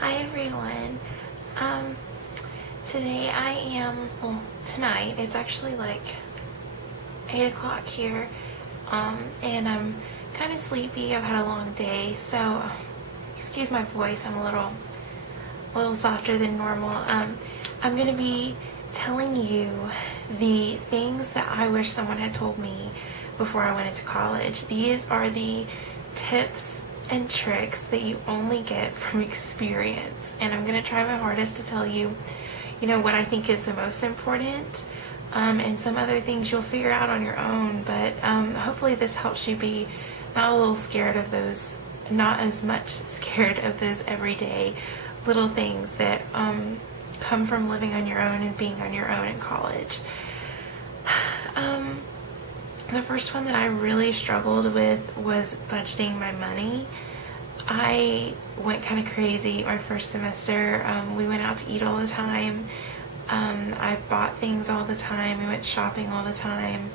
Hi everyone. Today tonight, it's actually like 8 o'clock here, and I'm kind of sleepy. I've had a long day, so excuse my voice, I'm a little softer than normal. I'm going to be telling you the things that I wish someone had told me before I went into college. These are the tips and tricks that you only get from experience, and I'm going to try my hardest to tell you, what I think is the most important, and some other things you'll figure out on your own, but hopefully this helps you be not a little scared of those, not as much scared of those everyday little things that come from living on your own and being on your own in college. The first one that I really struggled with was budgeting my money. I went kind of crazy my first semester. We went out to eat all the time. I bought things all the time. We went shopping all the time.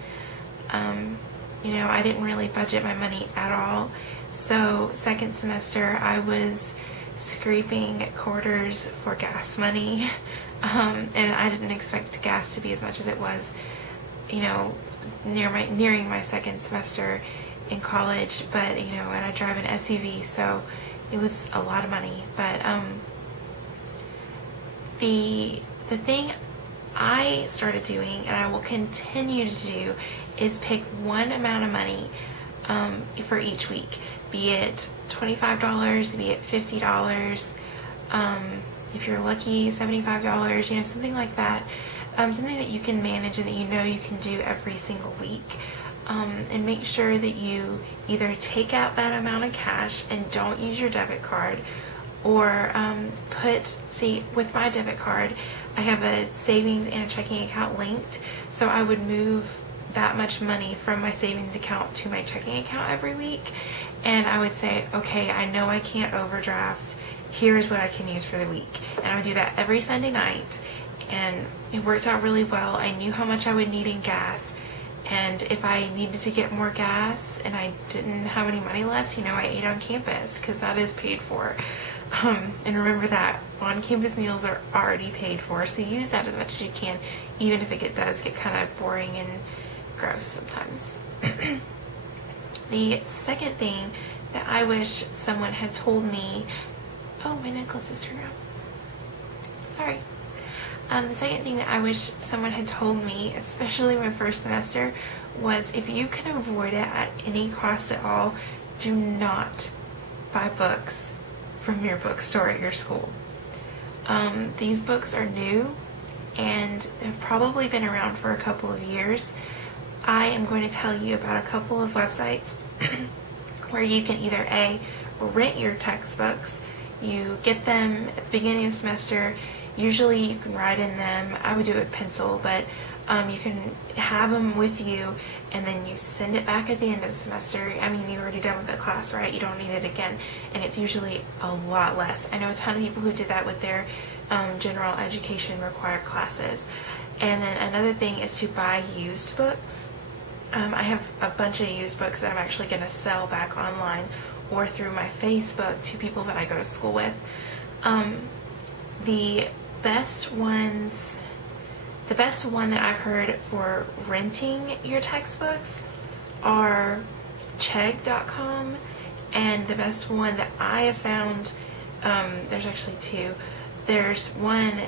I didn't really budget my money at all. So second semester I was scraping quarters for gas money, and I didn't expect gas to be as much as it was, nearing my second semester in college. But and I drive an SUV, so it was a lot of money. But the thing I started doing, and I will continue to do, is pick one amount of money for each week, be it $25, be it $50, if you're lucky, $75, something like that. Something that you can manage and that you can do every single week. And make sure that you either take out that amount of cash and don't use your debit card, or with my debit card, I have a savings and a checking account linked, so I would move that much money from my savings account to my checking account every week, and I would say, okay, I know I can't overdraft, here's what I can use for the week. And I would do that every Sunday night, and it worked out really well. I knew how much I would need in gas, and if I needed to get more gas and I didn't have any money left, I ate on campus, because that is paid for. And remember that on-campus meals are already paid for, so use that as much as you can, even if it does get kind of boring and gross sometimes. The second thing that I wish someone had told me, oh, my necklace is turned around. Sorry. The second thing that I wish someone had told me, especially my first semester, was if you can avoid it at any cost at all, do not buy books from your bookstore at your school. These books are new and have probably been around for a couple of years. I am going to tell you about a couple of websites where you can either A, rent your textbooks. You get them at the beginning of the semester. Usually you can write in them. I would do it with pencil, but you can have them with you, and then you send it back at the end of the semester. I mean, you're already done with the class, right? You don't need it again, and it's usually a lot less. I know a ton of people who did that with their general education required classes. And then another thing is to buy used books. I have a bunch of used books that I'm actually going to sell back online or through my Facebook to people that I go to school with. The best one that I've heard for renting your textbooks are Chegg.com, and the best one that I have found, there's actually two. There's one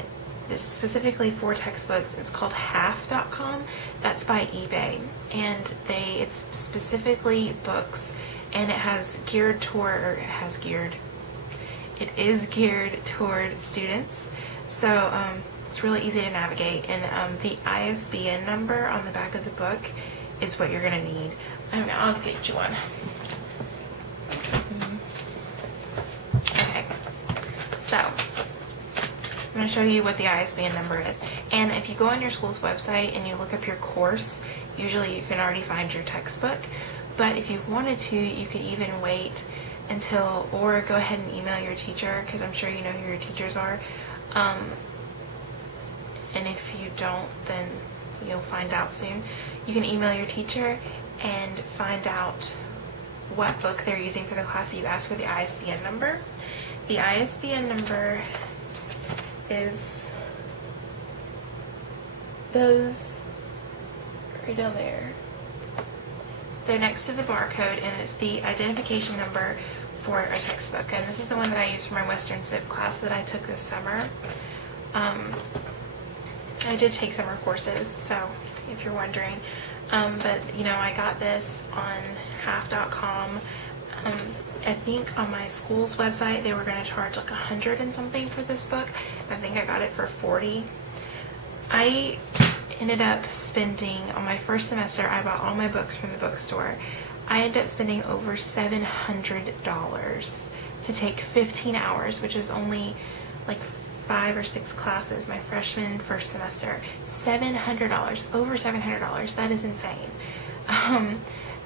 that's specifically for textbooks. It's called Half.com. That's by eBay, and it's specifically books, and it is geared toward students, so it's really easy to navigate. And the ISBN number on the back of the book is what you're going to need. I'll get you one. Okay, so I'm going to show you what the ISBN number is. And if you go on your school's website and you look up your course, usually you can already find your textbook. But if you wanted to, you could even wait until, or go ahead and email your teacher, because I'm sure you know who your teachers are. And if you don't, then you'll find out soon. You can email your teacher and find out what book they're using for the class that you asked for the ISBN number, The ISBN number is those right down there. They're next to the barcode, and it's the identification number for a textbook. And this is the one that I used for my Western Civ class that I took this summer. I did take summer courses, so if you're wondering. But, you know, I got this on half.com. I think on my school's website they were going to charge like $100 and something for this book. I think I got it for $40. I ended up spending, on my first semester, I bought all my books from the bookstore. I ended up spending over $700 to take 15 hours, which was only like 5 or 6 classes my freshman first semester. $700, over $700. That is insane.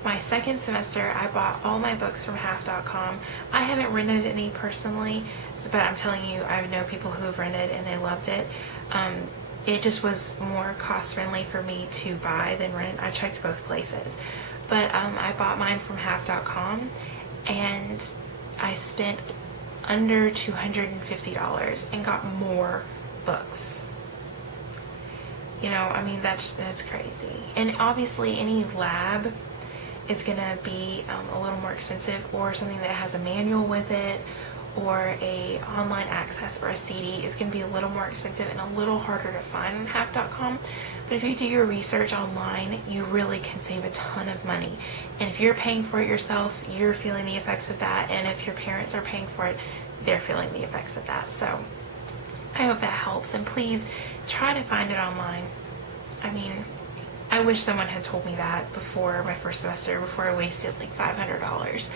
My second semester, I bought all my books from half.com. I haven't rented any personally, but I'm telling you, I know people who have rented and they loved it. It just was more cost friendly for me to buy than rent. I checked both places. But I bought mine from half.com, and I spent under $250 and got more books. You know, I mean, that's crazy. And obviously any lab is gonna be a little more expensive, or something that has a manual with it, or a online access, or a CD is going to be a little more expensive and a little harder to find on half.com. But if you do your research online, you really can save a ton of money. And if you're paying for it yourself, you're feeling the effects of that. And if your parents are paying for it, they're feeling the effects of that. So I hope that helps. And please try to find it online. I mean, I wish someone had told me that before my first semester, before I wasted like $500.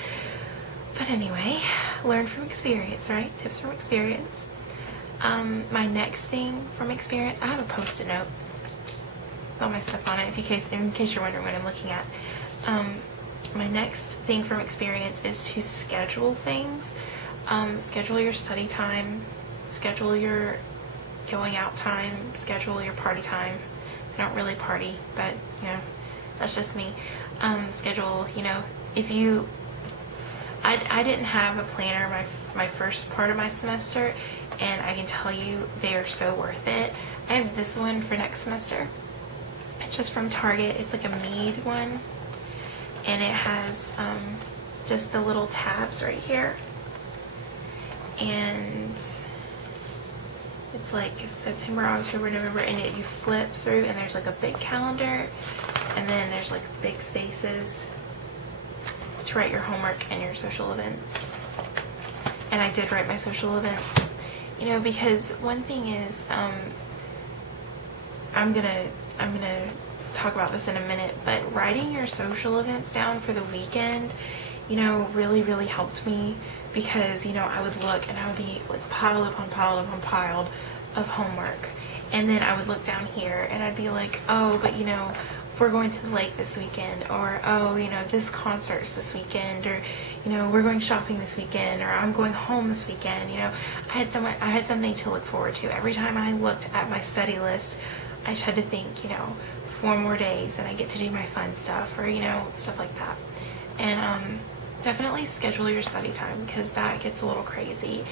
But anyway, learn from experience, right? Tips from experience. My next thing from experience, I have a Post-it note with all my stuff on it, in case you're wondering what I'm looking at. My next thing from experience is to schedule things. Schedule your study time, schedule your going out time, schedule your party time. I don't really party, but, you know, that's just me. Schedule, you know, if you... I didn't have a planner my first part of my semester, and I can tell you they are so worth it. I have this one for next semester. It's just from Target. It's like a Mead one, and it has just the little tabs right here, and it's like September, October, November, and you flip through, and there's like a big calendar, and then there's like big spaces to write your homework and your social events. And I did write my social events, you know, because one thing is, I'm gonna talk about this in a minute, but writing your social events down for the weekend, you know, really helped me, because, you know, I would look and I would be like piled upon piled of homework, and then I would look down here and I'd be like, oh, but you know, we're going to the lake this weekend, or oh, you know, this concert's this weekend, or you know, we're going shopping this weekend, or I'm going home this weekend. You know, I had something to look forward to. Every time I looked at my study list, I tried to think, you know, 4 more days and I get to do my fun stuff, or you know, stuff like that. And definitely schedule your study time, because that gets a little crazy.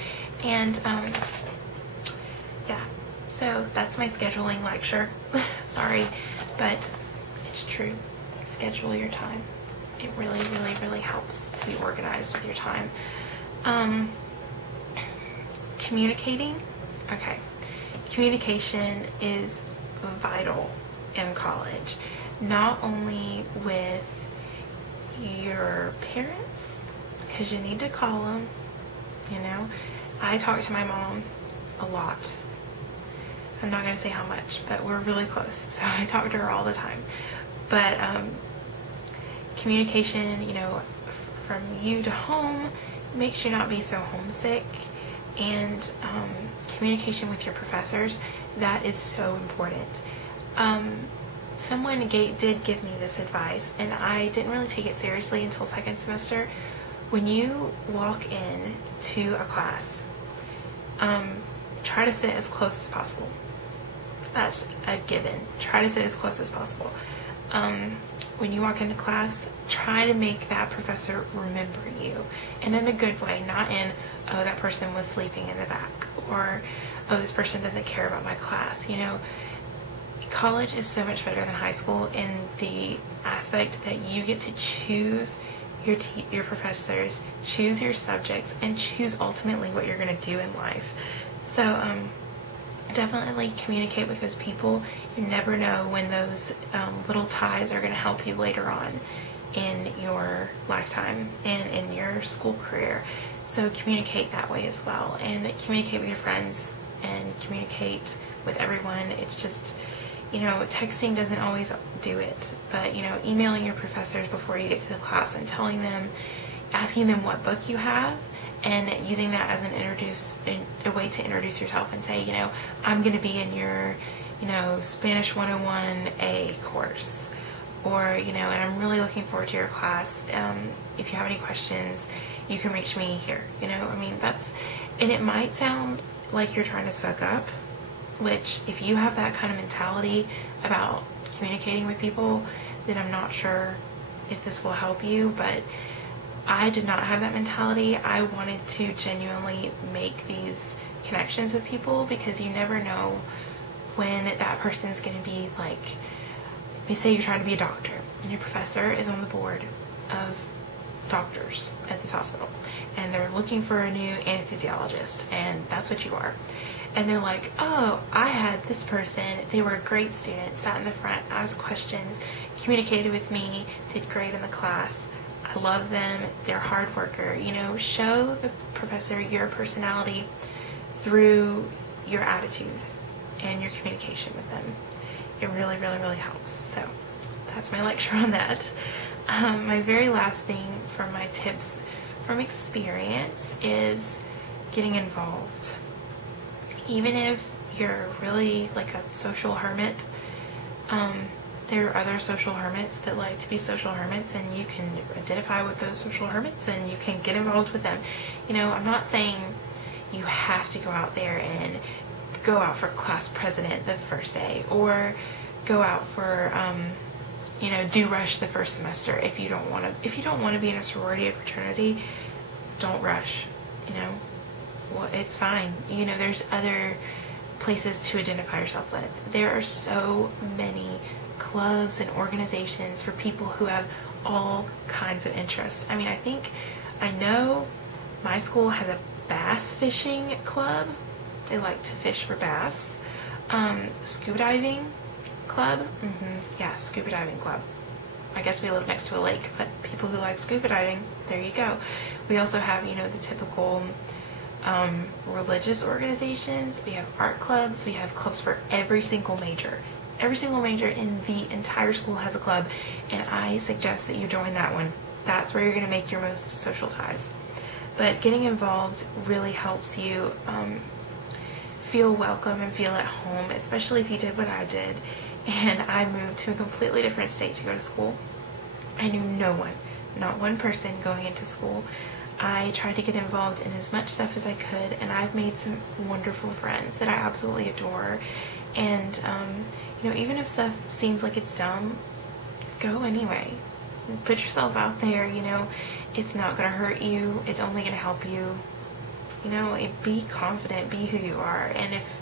And yeah, so that's my scheduling lecture. Sorry, but it's true. Schedule your time. It really helps to be organized with your time. Communicating. Okay. Communication is vital in college. Not only with your parents, because you need to call them, you know. I talk to my mom a lot. I'm not going to say how much, but we're really close, so I talk to her all the time. But communication, you know, from you to home makes you not be so homesick, and communication with your professors, that is so important. Someone did give me this advice, and I didn't really take it seriously until second semester. When you walk in to a class, try to sit as close as possible. That's a given. Try to sit as close as possible. When you walk into class, try to make that professor remember you, and in a good way, not in, oh, that person was sleeping in the back, or oh, this person doesn't care about my class. You know, college is so much better than high school in the aspect that you get to choose your professors, choose your subjects, and choose ultimately what you're going to do in life. So definitely communicate with those people. You never know when those little ties are going to help you later on in your lifetime and in your school career. So communicate that way as well, and communicate with your friends and communicate with everyone. It's just, you know, texting doesn't always do it, but, you know, emailing your professors before you get to the class and telling them, asking them what book you have, and using that as a way to introduce yourself and say, you know, I'm going to be in your, you know, Spanish 101A course, or, you know, and I'm really looking forward to your class. If you have any questions, you can reach me here. You know, I mean, and it might sound like you're trying to suck up, which if you have that kind of mentality about communicating with people, then I'm not sure if this will help you, but I did not have that mentality. I wanted to genuinely make these connections with people, because you never know when that person is going to be like, say you're trying to be a doctor and your professor is on the board of doctors at this hospital and they're looking for a new anesthesiologist, and that's what you are. And they're like, oh, I had this person, they were a great student, sat in the front, asked questions, communicated with me, did great in the class. I love them, they're a hard worker. You know, show the professor your personality through your attitude and your communication with them. It really, really, really helps. So that's my lecture on that. My very last thing for my tips from experience is getting involved. Even if you're really like a social hermit, there are other social hermits that like to be social hermits, and you can identify with those social hermits and you can get involved with them. You know, I'm not saying you have to go out there and go out for class president the first day, or go out for you know, do rush the first semester. If you don't want to be in a sorority or fraternity, don't rush. You know, well, it's fine. You know, there's other places to identify yourself with. There are so many clubs and organizations for people who have all kinds of interests. I mean, I know my school has a bass fishing club. They like to fish for bass. Scuba diving club. Yeah, scuba diving club. I guess we live next to a lake, but people who like scuba diving, there you go. We also have, you know, the typical religious organizations. We have art clubs. We have clubs for every single major. Every single major in the entire school has a club, and I suggest that you join that one. That's where you're going to make your most social ties. But getting involved really helps you feel welcome and feel at home, especially if you did what I did and I moved to a completely different state to go to school. I knew no one, not one person going into school. I tried to get involved in as much stuff as I could, and I've made some wonderful friends that I absolutely adore. And you know, even if stuff seems like it's dumb, go anyway. Put yourself out there. You know, it's not going to hurt you. It's only going to help you. You know, be confident, be who you are. And if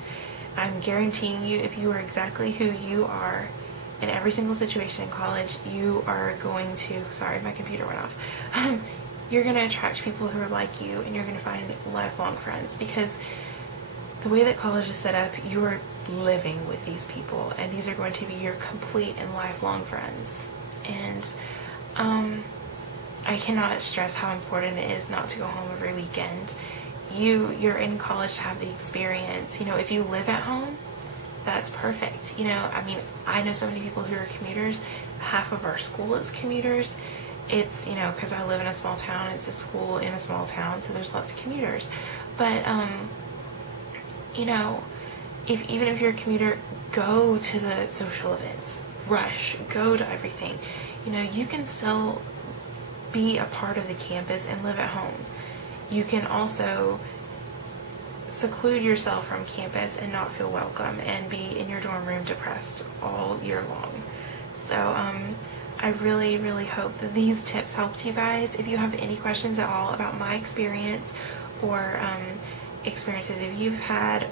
I'm guaranteeing you, if you are exactly who you are in every single situation in college, you are going to, sorry, my computer went off. You're going to attract people who are like you, and you're going to find lifelong friends, because the way that college is set up, you are living with these people, and these are going to be your complete and lifelong friends. And I cannot stress how important it is not to go home every weekend. You're in college to have the experience. You know, if you live at home, that's perfect. You know, I mean, I know so many people who are commuters. Half of our school is commuters. It's, you know, because I live in a small town, it's a school in a small town, so there's lots of commuters. But, you know, even if you're a commuter, go to the social events, rush, go to everything. You know, you can still be a part of the campus and live at home. You can also seclude yourself from campus and not feel welcome and be in your dorm room depressed all year long. So I really, really hope that these tips helped you guys. If you have any questions at all about my experience or experiences, if you've had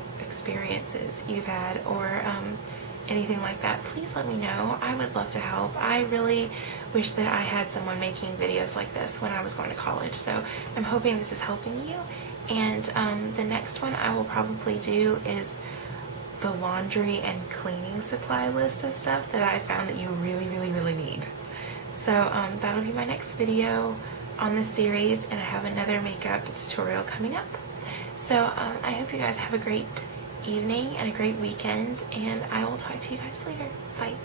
or anything like that, please let me know. I would love to help. I really wish that I had someone making videos like this when I was going to college, so I'm hoping this is helping you. And the next one I will probably do is the laundry and cleaning supply list of stuff that I found that you really need. So that'll be my next video on this series, and I have another makeup tutorial coming up. So I hope you guys have a great evening and a great weekend, and I will talk to you guys later. Bye.